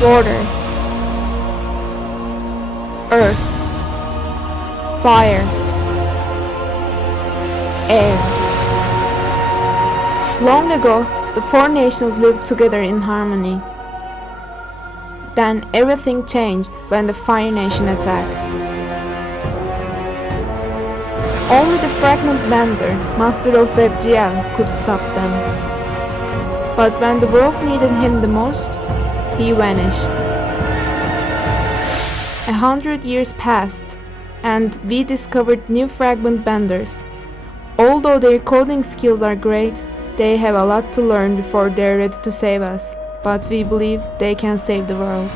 water, earth, fire, air. Long ago, the four nations lived together in harmony. Then everything changed when the Fire Nation attacked. Only the Fragment Bender, master of WebGL, could stop them. But when the world needed him the most, he vanished. 100 years passed, and we discovered new Fragment Benders. Although their coding skills are great, they have a lot to learn before they're ready to save us, but we believe they can save the world.